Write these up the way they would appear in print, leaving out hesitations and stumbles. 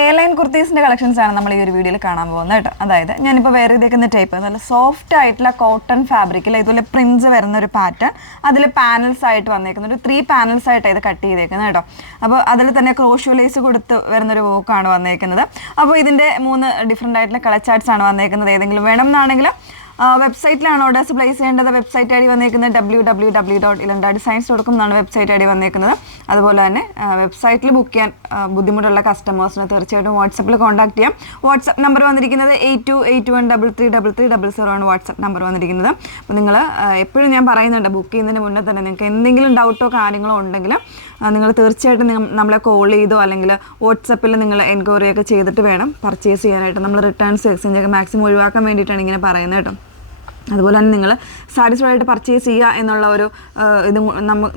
Airline കുർത്തീസിൻ്റെ കളക്ഷൻസാണ് നമ്മൾ ഈ ഒരു വീഡിയോയിൽ കാണാൻ പോകുന്നത് കേട്ടോ. അതായത് ഞാനിപ്പോൾ വേറെ ഇതേക്കുന്ന ടൈപ്പ് നല്ല സോഫ്റ്റ് ആയിട്ടുള്ള കോട്ടൺ ഫാബ്രിക്കിൽ ഇതുപോലെ പ്രിൻസ് വരുന്ന ഒരു പാറ്റേൺ, അതിൽ പാനൽസ് ആയിട്ട് വന്നേക്കുന്ന ഒരു 3 പാനൽസ് ആയിട്ട് ഇത് കട്ട് ചെയ്തേക്കുന്നത് കേട്ടോ. അപ്പോൾ അതിൽ തന്നെ ക്രോഷ്യോ ലേസ് കൊടുത്ത് വരുന്നൊരു വർക്കാണ് വന്നേക്കുന്നത്. അപ്പോൾ ഇതിൻ്റെ 3 ഡിഫറെൻ്റ് ആയിട്ടുള്ള കളർ ചാർട്ട്സ് ആണ് വന്നേക്കുന്നത്. ഏതെങ്കിലും വേണം എന്നാണെങ്കിൽ വെബ്സൈറ്റിലാണ് ഓർഡേഴ്സ് പ്ലേസ് ചെയ്യേണ്ടത്. വെബ്സൈറ്റ് ഐ ഡി വന്നേക്കുന്നത് www.ilandadesigns.com എന്നാണ് വെബ്സൈറ്റ് ഐ ഡി വന്നേക്കുന്നത്. അതുപോലെ തന്നെ വെബ്സൈറ്റിൽ ബുക്ക് ചെയ്യാൻ ബുദ്ധിമുട്ടുള്ള കസ്റ്റമേഴ്സിന് തീർച്ചയായിട്ടും വാട്സപ്പിൽ കോൺടാക്ട് ചെയ്യാം. വാട്സപ്പ് നമ്പർ വന്നിരിക്കുന്നത് 8281333300 ആണ് വാട്സപ്പ് നമ്പർ വന്നിരിക്കുന്നത്. അപ്പോൾ നിങ്ങൾ എപ്പോഴും ഞാൻ പറയുന്നുണ്ട്, ബുക്ക് ചെയ്യുന്നതിന് മുന്നേ തന്നെ നിങ്ങൾക്ക് എന്തെങ്കിലും ഡൗട്ടോ കാര്യങ്ങളോ ഉണ്ടെങ്കിൽ നിങ്ങൾ തീർച്ചയായിട്ടും നമ്മളെ കോൾ ചെയ്തോ അല്ലെങ്കിൽ വാട്സപ്പിൽ നിങ്ങൾ എൻക്വയറി ഒക്കെ ചെയ്തിട്ട് വേണം പർച്ചേസ് ചെയ്യാനായിട്ട്. നമ്മൾ റിട്ടേൺസ് എക്സ്ചേഞ്ച് ഒക്കെ മാക്സിമം ഒഴിവാക്കാൻ വേണ്ടിയിട്ടാണ് ഇങ്ങനെ പറയുന്നത് കേട്ടോ. അതുപോലെ തന്നെ നിങ്ങൾ സാറ്റിസ്ഫൈഡ് ആയിട്ട് പർച്ചേസ് ചെയ്യുക എന്നുള്ള ഒരു ഇത്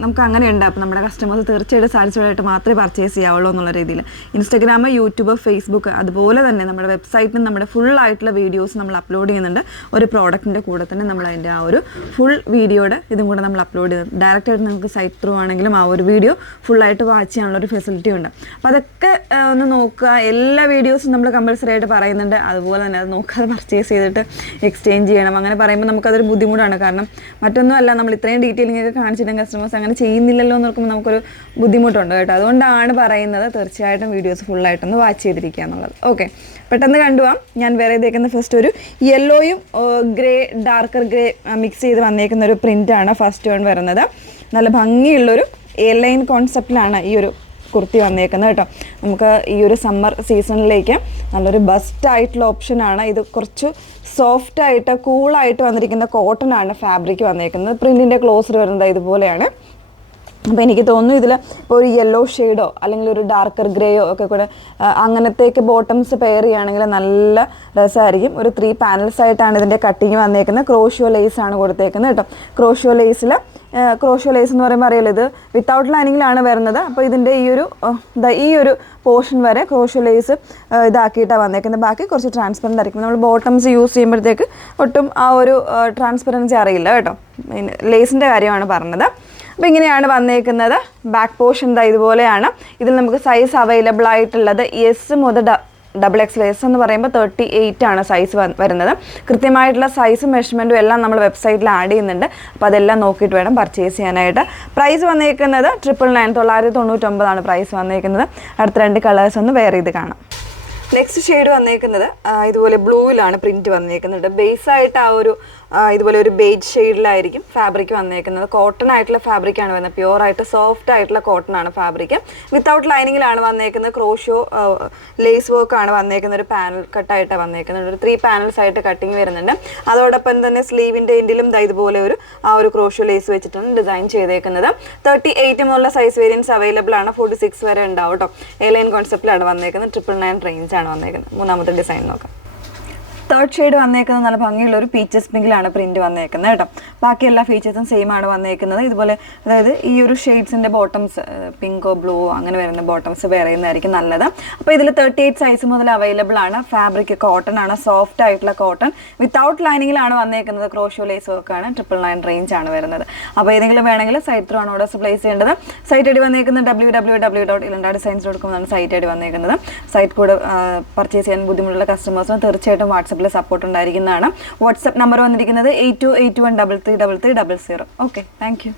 നമുക്ക് അങ്ങനെയുണ്ട്. അപ്പോൾ നമ്മുടെ കസ്റ്റമേഴ്സ് തീർച്ചയായിട്ടും സാറ്റിസ്ഫൈഡ് ആയിട്ട് മാത്രമേ പർച്ചേസ് ചെയ്യാവുള്ളൂ എന്നുള്ള രീതിയിൽ ഇൻസ്റ്റാഗ്രാം, യൂട്യൂബ്, ഫേസ്ബുക്ക് അതുപോലെ തന്നെ നമ്മുടെ വെബ്സൈറ്റിൽ നമ്മുടെ ഫുൾ ആയിട്ടുള്ള വീഡിയോസ് നമ്മൾ അപ്ലോഡ് ചെയ്യുന്നുണ്ട്. ഒരു പ്രോഡക്റ്റിൻ്റെ കൂടെ തന്നെ നമ്മൾ അതിൻ്റെ ആ ഒരു ഫുൾ വീഡിയോയുടെ ഇതും കൂടെ നമ്മൾ അപ്ലോഡ് ചെയ്യുന്നുണ്ട്. ഡയറക്റ്റായിട്ട് നിങ്ങൾക്ക് സൈറ്റ് ത്രൂ ആണെങ്കിലും ആ ഒരു വീഡിയോ ഫുള്ളായിട്ട് വാച്ച് ചെയ്യാനുള്ള ഒരു ഫെസിലിറ്റി ഉണ്ട്. അപ്പോൾ അതൊക്കെ ഒന്ന് നോക്കുക. എല്ലാ വീഡിയോസും നമ്മൾ കമ്പൽസറി ആയിട്ട് പറയുന്നുണ്ട്. അതുപോലെ തന്നെ അത് നോക്കാതെ പർച്ചേസ് ചെയ്തിട്ട് എക്സ്ചേഞ്ച് ചെയ്യണം. അങ്ങനെ പറയുമ്പോൾ നമുക്കതൊരു ബുദ്ധിമുട്ടാണ്. കാരണം മറ്റൊന്നുമല്ല, നമ്മൾ ഇത്രയും ഡീറ്റെയിലിംഗ് ഒക്കെ കാണിച്ചിട്ടും കസ്റ്റമേഴ്സ് അങ്ങനെ ചെയ്യുന്നില്ലല്ലോ എന്ന് നോക്കുമ്പോൾ നമുക്കൊരു ബുദ്ധിമുട്ടുണ്ട് കേട്ടോ. അതുകൊണ്ടാണ് പറയുന്നത് തീർച്ചയായിട്ടും വീഡിയോസ് ഫുള്ളായിട്ടൊന്ന് വാച്ച് ചെയ്തിരിക്കുക എന്നുള്ളത്. ഓക്കെ, പെട്ടെന്ന് കണ്ടുപോകാം. ഞാൻ വേറെ ഇതേക്കുന്ന ഫസ്റ്റ് ഒരു യെല്ലോയും ഗ്രേ, ഡാർക്കർ ഗ്രേ മിക്സ് ചെയ്ത് വന്നേക്കുന്ന ഒരു പ്രിൻ്റാണ് ഫസ്റ്റ് വൺ വരുന്നത്. നല്ല ഭംഗിയുള്ളൊരു എയർലൈൻ കോൺസെപ്റ്റിലാണ് ഈ ഒരു കുർത്തി വന്നേക്കുന്നത് കേട്ടോ. നമുക്ക് ഈ ഒരു സമ്മർ സീസണിലേക്ക് നല്ലൊരു ബെസ്റ്റ് ആയിട്ടുള്ള ഓപ്ഷനാണ് ഇത്. കുറച്ച് സോഫ്റ്റ് ആയിട്ട് കൂളായിട്ട് വന്നിരിക്കുന്ന കോട്ടൺ ആണ് ഫാബ്രിക് വന്നേക്കുന്നത്. പ്രിൻറ്റിൻ്റെ ക്ലോസർ വരുന്നത് ഇതുപോലെയാണ്. അപ്പോൾ എനിക്ക് തോന്നുന്നു ഇതിൽ ഇപ്പോൾ ഒരു യെല്ലോ ഷെയ്ഡോ അല്ലെങ്കിൽ ഒരു ഡാർക്കർ ഗ്രേയോ ഒക്കെ കൂടെ അങ്ങനത്തേക്ക് ബോട്ടംസ് പെയർ ചെയ്യുകയാണെങ്കിൽ നല്ല രസമായിരിക്കും. ഒരു 3 പാനൽസ് ആയിട്ടാണ് ഇതിൻ്റെ കട്ടിങ് വന്നേക്കുന്നത്. ക്രോഷ്യോ ലേസ് ആണ് കൊടുത്തേക്കുന്നത് കേട്ടോ. ക്രോഷ്യോ ലേസ് എന്ന് പറയുമ്പോൾ അറിയാലോ, ഇത് വിത്തൗട്ട് ലൈനിങ്ങിലാണ് വരുന്നത്. അപ്പോൾ ഇതിൻ്റെ ഈ ഒരു പോർഷൻ വരെ ക്രോഷ്യോ ലേസ് ഇതാക്കിയിട്ടാണ് വന്നേക്കുന്നത്. ബാക്കി കുറച്ച് ട്രാൻസ്പെറൻ്റ് ആയിരിക്കും. നമ്മൾ ബോട്ടംസ് യൂസ് ചെയ്യുമ്പോഴത്തേക്ക് ഒട്ടും ആ ഒരു ട്രാൻസ്പെറൻസി അറിയില്ല കേട്ടോ. ലേസിൻ്റെ കാര്യമാണ് പറഞ്ഞത്. അപ്പോൾ ഇങ്ങനെയാണ് വന്നേക്കുന്നത്. ബാക്ക് പോർഷൻ ഇതുപോലെയാണ്. ഇതിൽ നമുക്ക് സൈസ് അവൈലബിൾ ആയിട്ടുള്ളത് എസ് മുതൽ XXL. എസ് എന്ന് പറയുമ്പോൾ 38 ആണ് സൈസ് വരുന്നത്. കൃത്യമായിട്ടുള്ള സൈസും മെഷർമെൻറ്റും എല്ലാം നമ്മൾ വെബ്സൈറ്റിൽ ആഡ് ചെയ്യുന്നുണ്ട്. അപ്പോൾ അതെല്ലാം നോക്കിയിട്ട് വേണം പർച്ചേസ് ചെയ്യാനായിട്ട്. പ്രൈസ് വന്നേക്കുന്നത് 999 ആണ് പ്രൈസ് വന്നേക്കുന്നത്. അടുത്ത 2 കളേഴ്സ് ഒന്ന് വേറെ ഇത് കാണാം. നെക്സ്റ്റ് ഷെയ്ഡ് വന്നേക്കുന്നത് ഇതുപോലെ ബ്ലൂവിലാണ് പ്രിൻറ്റ് വന്നേക്കുന്നത്. ബേസായിട്ട് ആ ഒരു ഇതുപോലെ ഒരു ബേജ് ഷെയ്ഡിലായിരിക്കും ഫാബ്രിക് വന്നേക്കുന്നത്. കോട്ടൺ ആയിട്ടുള്ള ഫാബ്രിക്കാണ് വരുന്നത്. പ്യുവർ ആയിട്ട് സോഫ്റ്റ് ആയിട്ടുള്ള കോട്ടൺ ആണ് ഫാബ്രിക്. വിത്തൗട്ട് ലൈനിങ്ങിലാണ് വന്നേക്കുന്നത്. ക്രോഷ്യോ ലേസ് വർക്കാണ് വന്നേക്കുന്നത്. ഒരു പാനൽ കട്ടായിട്ടാണ് വന്നേക്കുന്നത്. ഒരു 3 പാനൽസ് ആയിട്ട് കട്ടിങ് വരുന്നുണ്ട്. അതോടൊപ്പം തന്നെ സ്ലീവിൻ്റെ എൻഡിലും ഇതുപോലെ ആ ഒരു ക്രോഷ്യോ ലേസ് വെച്ചിട്ടാണ് ഡിസൈൻ ചെയ്തേക്കുന്നത്. 38 മുതലുള്ള സൈസ് വേരിയൻസ് അവൈലബിൾ ആണ്. 46 വരെ ഉണ്ടാവും കേട്ടോ. എയർലൈൻ കോൺസെപ്റ്റിലാണ് വന്നേക്കുന്നത്. 999 റേഞ്ച് ആണ് വന്നേക്കുന്നത്. മൂന്നാമത്തെ ഡിസൈൻ നോക്കാം. തേർഡ് ഷെയ്ഡ് വന്നേക്കുന്നത് നല്ല ഭംഗിയുള്ള ഒരു പീച്ചസ് പിങ്കിലാണ് പ്രിന്റ് വന്നേക്കുന്നത് കേട്ടോ. ബാക്കി എല്ലാ ഫീച്ചേഴ്സും സെയിം ആണ് വന്നേക്കുന്നത്. ഇതുപോലെ അതായത് ഈ ഒരു ഷെയ്ഡ്സിൻ്റെ ബോട്ടംസ് പിങ്കോ ബ്ലൂ അങ്ങനെ വരുന്ന ബോട്ടംസ് വേറെ ചെയ്യുന്നതായിരിക്കും നല്ലത്. അപ്പോൾ ഇതിൽ 38 സൈസ് മുതൽ അവൈലബിൾ ആണ്. ഫാബ്രിക് കോട്ടൺ ആണ്, സോഫ്റ്റ് ആയിട്ടുള്ള കോട്ടൺ. വിത്തൗട്ട് ലൈനിങ്ങിലാണ് വന്നേക്കുന്നത്. ക്രോഷ്യോ ലേസ് വർക്കാണ്. 999 റേഞ്ച് ആണ് വരുന്നത്. അപ്പോൾ ഏതെങ്കിലും വേണമെങ്കിൽ സൈറ്റ് ത്രൂ ആണ് ഓർഡേഴ്സ് പ്ലേസ് ചെയ്യേണ്ടത്. സൈറ്റ് ഐ ഡി വന്നേക്കുന്നത് www.ilandadesigns.com എന്നാണ് സൈറ്റ് ഐ ഡി വന്നേക്കുന്നത്. സൈറ്റ് കൂടെ പർച്ചേസ് ചെയ്യാൻ ബുദ്ധിമുട്ടുള്ള കസ്റ്റമേഴ്സിന് തീർച്ചയായിട്ടും വാട്സപ്പിൽ സപ്പോർട്ട് ഉണ്ടായിരിക്കുന്നതാണ്. വാട്സപ്പ് നമ്പർ വന്നിരിക്കുന്നത് 8281333300. Okay, thank you.